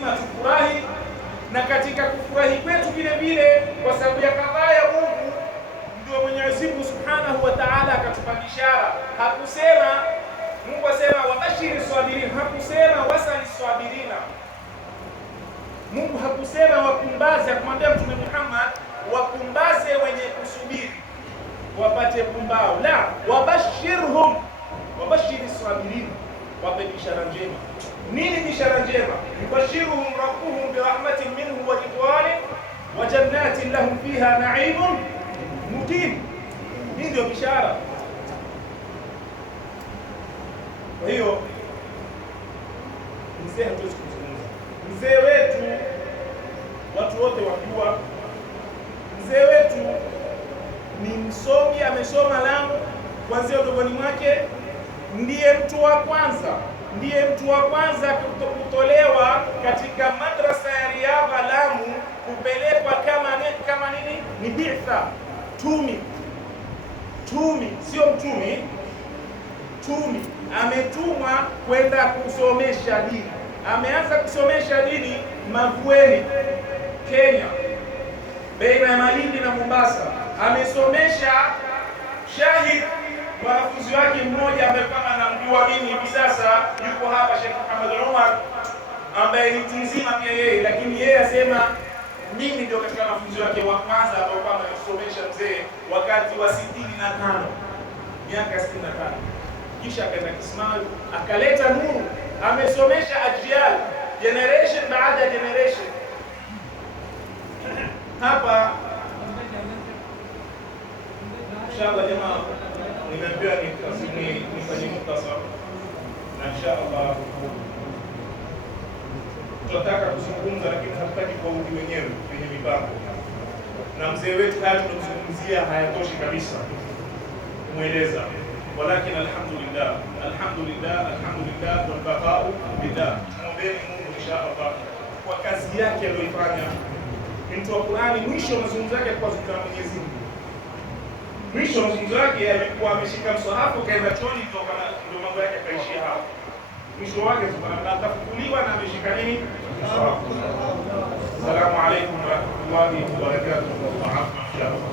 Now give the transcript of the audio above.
lazima tufurahi, na katika kufurahi kwetu vile vile, kwa sababu ya kadhaa ya Mungu, ndio Mwenyezi Mungu Subhanahu wa Ta'ala akatupa bishara. Hakusema Mungu asema wabashiri sabirin, hakusema wasali sabirina. Mungu hakusema wakumbaze, akamwambia Mtume Muhammad wakumbaze wenye kusubiri wapate pumbao. La, wabashirhum, wabashiri sabirin, wape bishara njema. Nini bishara njema? Yubashiruhum rabbuhum birahmatin minhu wa ridwanin wa jannatin lahum fiha na'imun muqim. Hii ndio bishara. Kwa hiyo mzee hatuwezi kuzungumza. Mzee wetu watu wote wajua, mzee wetu ni msomi, amesoma Lamu kuanzia udogoni mwake. Ndiye mtu wa kwanza kutolewa katika madrasa ya Riyadha Lamu, kupelekwa kama nini, ni bi'tha, tumi, sio mtumi, tumi. Ametumwa kwenda kusomesha dini. Ameanza kusomesha dini Mavueni, Kenya, baina ya Malindi na Mombasa. Amesomesha Shahid, mwanafunzi wake mmoja ambaye kama anamjua mimi hivi sasa, yuko hapa, Sheikh Muhammad Umar, ambaye ni mtu mzima pia yeye, lakini yeye asema mimi ndio katika wanafunzi wake wa kwanza ambao kama alisomesha mzee wakati wa 65, miaka 65. Kisha akaenda Kismayu, akaleta nuru, amesomesha ajyal, generation baada ya generation. Hapa inshallah jamaa, nimeambiwa nifanye muhtasar, na inshallah tunataka kuzungumza, lakini hatutaki kuudi wenyewe kwenye mipango, na mzee wetu haya tunazungumzia hayatoshi kabisa kumweleza. Walakin alhamdulillah wal baqa'u billah. Tuombeni Mungu inshallah kwa kazi yake aliyoifanya. Mtu wa Qur'ani, mwisho wa mazungumzo yake alikuwa zungumza Mwenyezi Mungu. Mwisho wa mazungumzo yake alikuwa ameshika msahafu, kaenda choni, ndio mambo yake kaishia hapo. Mwisho wake subhanallah akafukuliwa na ameshika nini? Msahafu. Assalamu alaykum wa rahmatullahi wa barakatuh.